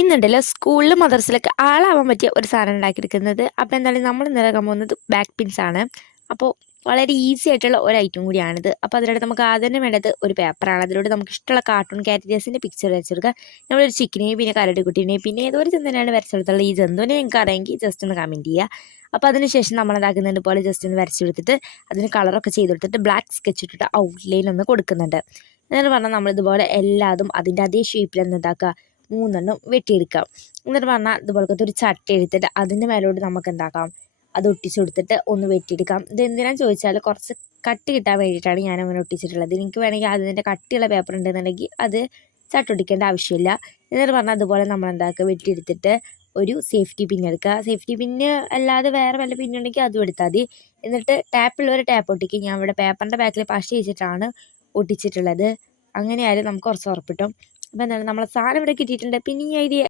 ഇന്നുണ്ടല്ലോ സ്കൂളിൽ മദ്രസിലൊക്കെ ആളാവാൻ പറ്റിയ ഒരു സാധനം ഉണ്ടാക്കിയെടുക്കുന്നത്. അപ്പോൾ എന്തായാലും നമ്മൾ നിറക്കാൻ പോകുന്നത് ബാക്ക് പിൻസ് ആണ്. അപ്പോൾ വളരെ ഈസി ആയിട്ടുള്ള ഒരു ഐറ്റം കൂടിയാണിത്. അപ്പോൾ അതിലൂടെ നമുക്ക് ആദ്യം വേണ്ടത് ഒരു പേപ്പറാണ്. അതിലൂടെ നമുക്ക് ഇഷ്ടമുള്ള കാർട്ടൂൺ ക്യാരക്ടേഴ്സിൻ്റെ പിക്ചർ വരച്ചെടുക്കുക. നമ്മളൊരു ചിക്കനെയും പിന്നെ കരടിക്കുട്ടീനെയും പിന്നെ ഏതോ ഒരു ജന്തുവിനെയാണ് വരച്ചെടുത്തുള്ളത്. ഈ ജന്തുവിനെ നിങ്ങൾക്ക് അറിയെങ്കിൽ ജസ്റ്റ് ഒന്ന് കമൻറ്റ് ചെയ്യുക. അപ്പോൾ അതിനുശേഷം നമ്മൾ ഇതാക്കുന്നത് പോലെ ജസ്റ്റ് ഒന്ന് വരച്ചെടുത്തിട്ട് അതിന് കളറൊക്കെ ചെയ്തെടുത്തിട്ട് ബ്ലാക്ക് സ്കെച്ച് ഇട്ടിട്ട് ഔട്ട്ലൈൻ ഒന്ന് കൊടുക്കുന്നുണ്ട്. എന്നിട്ട് പറഞ്ഞാൽ നമ്മളിതുപോലെ എല്ലാതും അതിൻ്റെ അതേ ഷേപ്പിൽ ഒന്ന് ഇതാക്കുക, 3 വെട്ടിയെടുക്കാം. എന്നിട്ട് പറഞ്ഞാൽ ഇതുപോലത്തെ ഒരു ചട്ടി എടുത്തിട്ട് അതിൻ്റെ മേലോട്ട് നമുക്ക് എന്താക്കാം, അത് ഒട്ടിച്ചു കൊടുത്തിട്ട് ഒന്ന് വെട്ടിയെടുക്കാം. ഇത് എന്തിനാന്ന് ചോദിച്ചാൽ കുറച്ച് കട്ടി കിട്ടാൻ വേണ്ടിയിട്ടാണ് ഞാൻ അങ്ങനെ ഒട്ടിച്ചിട്ടുള്ളത്. എനിക്ക് വേണമെങ്കിൽ അതിൻ്റെ കട്ടിയുള്ള പേപ്പർ ഉണ്ടെന്നുണ്ടെങ്കിൽ അത് ചട്ടൊട്ടിക്കേണ്ട ആവശ്യമില്ല. എന്നിട്ട് പറഞ്ഞാൽ അതുപോലെ നമ്മൾ എന്താക്കുക, വെട്ടിയെടുത്തിട്ട് ഒരു സേഫ്റ്റി പിൻ എടുക്കുക. സേഫ്റ്റി പിന്ന് അല്ലാതെ വേറെ വല്ല പിന്നുണ്ടെങ്കിൽ അതും എടുത്താൽ മതി. എന്നിട്ട് ടാപ്പുള്ളവർ ടാപ്പ് ഒട്ടിക്കുക. ഞാൻ ഇവിടെ പേപ്പറിൻ്റെ ബാക്കിൽ പശ വെച്ചിട്ടാണ് ഒട്ടിച്ചിട്ടുള്ളത്. അങ്ങനെയായാലും നമുക്ക് കുറച്ച് ഉറപ്പിട്ടും. അപ്പോൾ എന്താണ് നമ്മളെ സാധനം ഇവിടെ കിട്ടിയിട്ടുണ്ട്. പിന്നെ ഈ ഐഡിയ